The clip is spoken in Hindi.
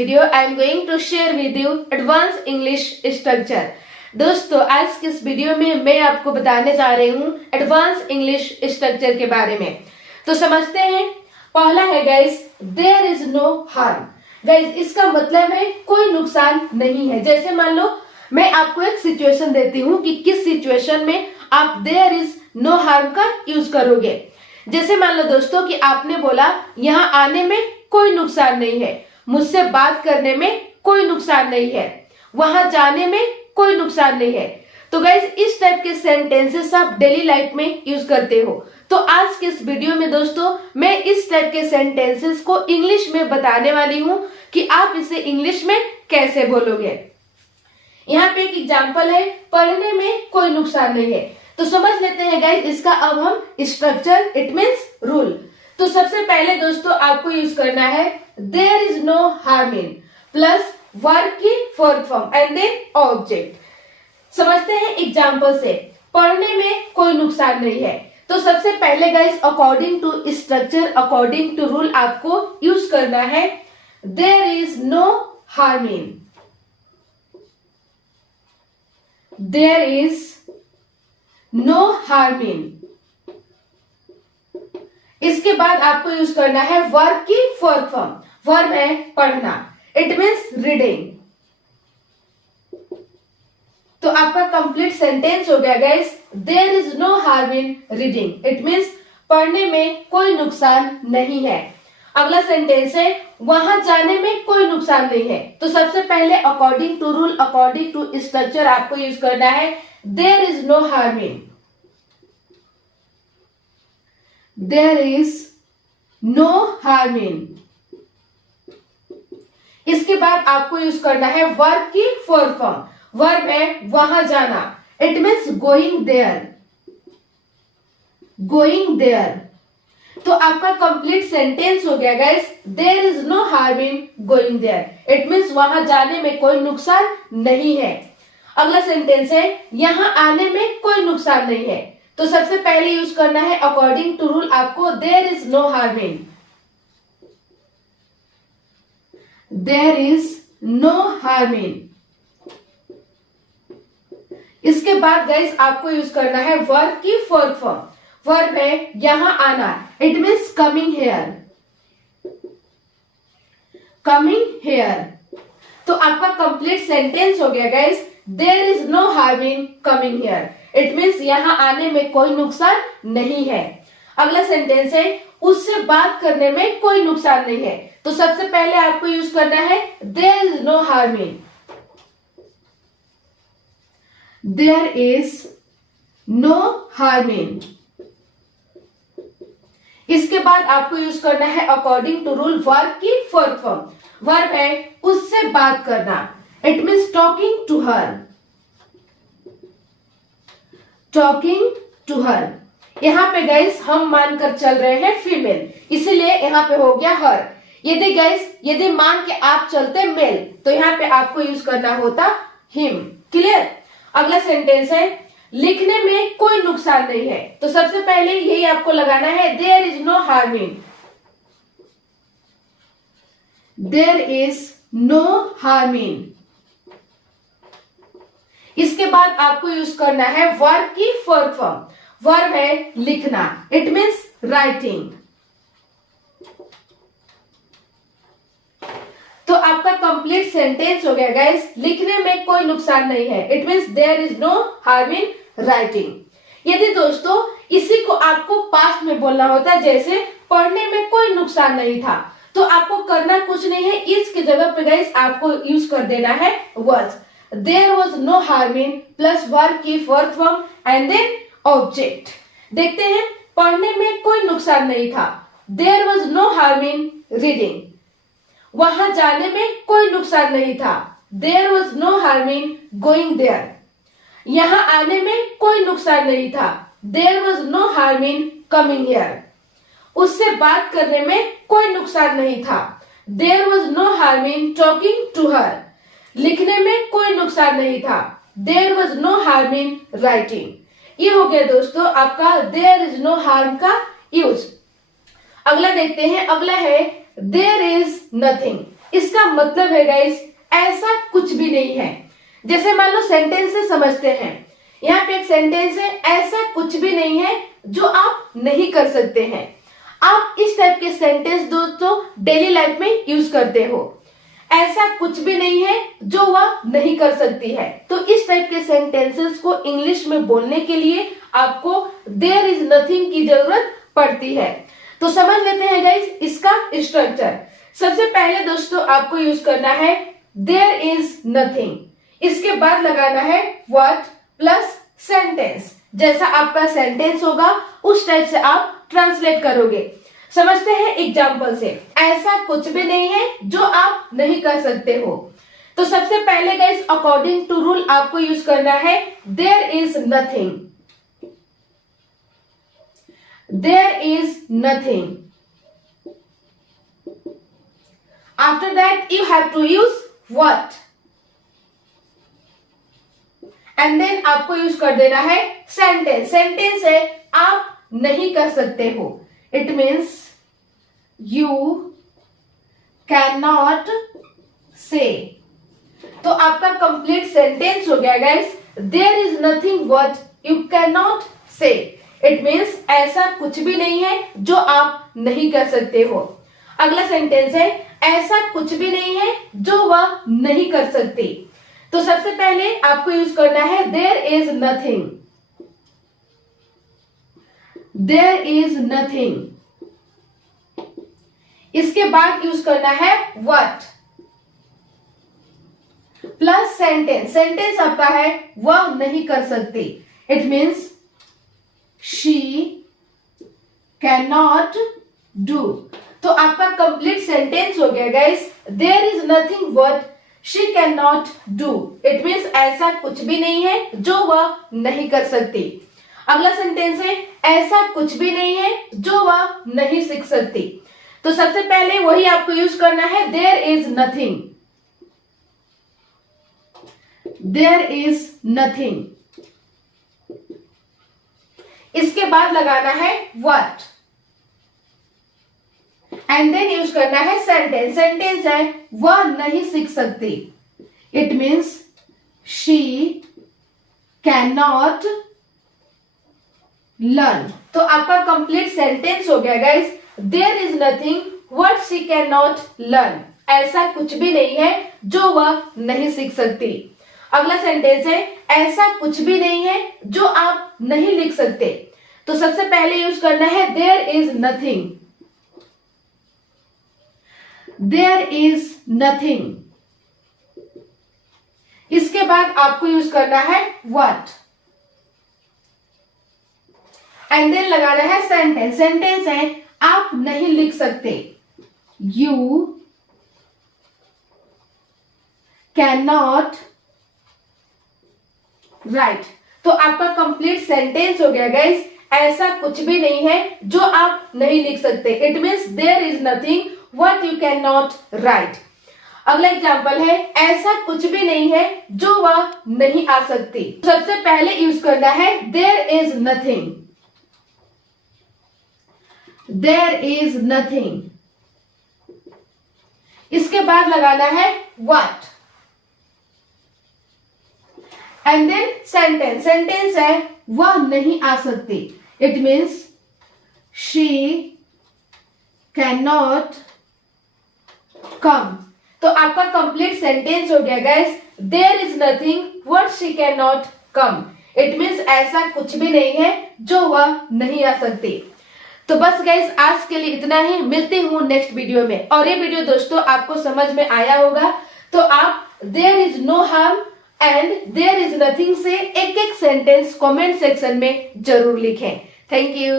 video I am going to share with you advanced English structure। दोस्तों आज के इस वीडियो में मैं आपको बताने जा रही हूँ एडवांस इंग्लिश स्ट्रक्चर के बारे में। तो समझते हैं। पहला है guys there is no harm. Guys इसका मतलब है कोई नुकसान नहीं है। जैसे मान लो मैं आपको एक सिचुएशन देती हूँ कि किस सिचुएशन में आप देयर इज नो हार्म का यूज करोगे। जैसे मान लो दोस्तों कि आपने बोला यहाँ आने में कोई नुकसान नहीं है, मुझसे बात करने में कोई नुकसान नहीं है, वहां जाने में कोई नुकसान नहीं है। तो गाइस इस टाइप के सेंटेंसेस आप डेली लाइफ में यूज करते हो। तो आज के इस वीडियो में दोस्तों मैं इस टाइप के सेंटेंसेस को इंग्लिश में बताने वाली हूँ कि आप इसे इंग्लिश में कैसे बोलोगे। यहाँ पे एक एग्जांपल है, पढ़ने में कोई नुकसान नहीं है। तो समझ लेते हैं गाइस इसका अब हम स्ट्रक्चर, इट मीन्स रूल। तो सबसे पहले दोस्तों आपको यूज करना है there is no harm in plus verb की fourth form and then object. समझते हैं एग्जांपल से। पढ़ने में कोई नुकसान नहीं है। तो सबसे पहले guys according to structure, according to rule आपको यूज करना है there is no harm in. There is no harm in. इसके बाद आपको यूज करना है वर्ब की फोर्थ फॉर्म। वर्ब है पढ़ना, इट मीन्स रीडिंग। तो आपका कंप्लीट सेंटेंस हो गया guys there is no harm in reading. It means पढ़ने में कोई नुकसान नहीं है। अगला सेंटेंस है वहां जाने में कोई नुकसान नहीं है। तो सबसे पहले according to rule, according to structure आपको यूज करना है there is no harm in. There is no harm in. इसके बाद आपको यूज करना है वर्ब की फोर्थ फॉर्म। वर्ब है वहां जाना, it means going there. Going there. तो आपका कंप्लीट सेंटेंस हो गया guys there is no harm in going there. It means वहां जाने में कोई नुकसान नहीं है। अगला सेंटेंस है यहां आने में कोई नुकसान नहीं है। तो सबसे पहले यूज करना है अकॉर्डिंग टू रूल आपको there is no harm in. There is no harm in. इसके बाद गाइस आपको यूज करना है वर्ब की फोर्थ फॉर्म। वर्ब है यहां आना, it means coming here. Coming here. तो आपका कंप्लीट सेंटेंस हो गया guys there is no harm in coming here. It means यहां आने में कोई नुकसान नहीं है। अगला सेंटेंस है उससे बात करने में कोई नुकसान नहीं है। तो सबसे पहले आपको यूज करना है there is no harm in. There is no harm in. इसके बाद आपको यूज करना है अकॉर्डिंग टू रूल वर्ब की फोर्थ फॉर्म। वर्ब है उससे बात करना, it means talking to her. Talking to her. यहाँ पे गाइस हम मानकर चल रहे हैं फीमेल, इसीलिए यहाँ पे हो गया हर। यदि गाइस यदि मान के आप चलते मेल तो यहाँ पे आपको यूज करना होता हिम। क्लियर। अगला सेंटेंस है लिखने में कोई नुकसान नहीं है। तो सबसे पहले यही आपको लगाना है there is no harm in. There is no harm in. इसके बाद आपको यूज करना है वर्ब की फोर्थ फॉर्म। वर्ब है लिखना, इट मीन्स राइटिंग। तो आपका कंप्लीट सेंटेंस हो गया गाइस लिखने में कोई नुकसान नहीं है। It means there is no harm in writing. यदि दोस्तों इसी को आपको पास्ट में बोलना होता है, जैसे पढ़ने में कोई नुकसान नहीं था, तो आपको करना कुछ नहीं है, इसकी जगह पे गाइस आपको यूज कर देना है was। There was no harm in plus verb की fourth form and then object. देखते हैं पढ़ने में कोई नुकसान नहीं था, there was no harm in reading. वहां जाने में कोई नुकसान नहीं था, there was no harm in going there. यहां आने में कोई नुकसान नहीं था, there was no harm in coming here. उससे बात करने में कोई नुकसान नहीं था, there was no harm in talking to her. लिखने में कोई नुकसान नहीं था, there was no harm in writing. ये हो गया दोस्तों आपका देयर इज नो हार्म का यूज। अगला देखते हैं। अगला है देयर इज नथिंग। इसका मतलब है गाइस ऐसा कुछ भी नहीं है। जैसे मान लो सेंटेंस से समझते हैं, यहाँ पे एक सेंटेंस है, ऐसा कुछ भी नहीं है जो आप नहीं कर सकते हैं। आप इस टाइप के सेंटेंस दोस्तों डेली लाइफ में यूज करते हो। ऐसा कुछ भी नहीं है जो वह नहीं कर सकती है। तो इस टाइप के सेंटेंसेस को इंग्लिश में बोलने के लिए आपको देयर इज नथिंग की जरूरत पड़ती है। तो समझ लेते हैं गाइस इसका स्ट्रक्चर। सबसे पहले दोस्तों आपको यूज करना है देयर इज नथिंग, इसके बाद लगाना है व्हाट प्लस सेंटेंस। जैसा आपका सेंटेंस होगा उस टाइप से आप ट्रांसलेट करोगे। समझते हैं एग्जाम्पल से। ऐसा कुछ भी नहीं है जो आप नहीं कर सकते हो। तो सबसे पहले गाइस अकॉर्डिंग टू रूल आपको यूज करना है there is nothing, there is nothing. After that you have to use what and then आपको यूज कर देना है सेंटेंस। सेंटेंस है आप नहीं कर सकते हो, it means you can not say. तो आपका कंप्लीट सेंटेंस हो गया guys there is nothing what you can not say. It means ऐसा कुछ भी नहीं है जो आप नहीं कर सकते हो। अगला सेंटेंस है ऐसा कुछ भी नहीं है जो वह नहीं कर सकती। तो सबसे पहले आपको यूज करना है there is nothing, there is nothing. इसके बाद यूज करना है व्हाट प्लस सेंटेंस। सेंटेंस आपका है वह नहीं कर सकती, it means she can not do. तो आपका कंप्लीट सेंटेंस हो गया guys there is nothing what she can not do. It means ऐसा कुछ भी नहीं है जो वह नहीं कर सकती। अगला सेंटेंस है ऐसा कुछ भी नहीं है जो वह नहीं सीख सकती। तो सबसे पहले वही आपको यूज करना है there is nothing, there is nothing. इसके बाद लगाना है व्हाट एंड देन यूज करना है सेंटेंस। सेंटेंस है वह नहीं सीख सकती, it means she can not learn. तो आपका कंप्लीट सेंटेंस हो गया guys there is nothing what she can not learn. ऐसा कुछ भी नहीं है जो वह नहीं सीख सकती। अगला सेंटेंस है ऐसा कुछ भी नहीं है जो आप नहीं लिख सकते। तो सबसे पहले यूज करना है there is nothing, there is nothing. इसके बाद आपको यूज करना है व्हाट एंड देन लगाना है सेंटेंस। सेंटेंस है आप नहीं लिख सकते, यू कैन नॉट राइट। तो आपका कंप्लीट सेंटेंस हो गया गाइस ऐसा कुछ भी नहीं है जो आप नहीं लिख सकते। It means there is nothing what you can not write. अगला एग्जाम्पल है ऐसा कुछ भी नहीं है जो वह नहीं आ सकती। सबसे पहले यूज करना है there is nothing, there is nothing. इसके बाद लगाना है what and then sentence. Sentence है वह नहीं आ सकती, it means she can not come. तो आपका कंप्लीट सेंटेंस हो गया guys there is nothing what she can not come. It means ऐसा कुछ भी नहीं है जो वह नहीं आ सकती। तो बस गाइस आज के लिए इतना ही, मिलती हूँ नेक्स्ट वीडियो में। और ये वीडियो दोस्तों आपको समझ में आया होगा तो आप there is no harm and there is nothing से एक एक सेंटेंस कमेंट सेक्शन में जरूर लिखें। Thank you.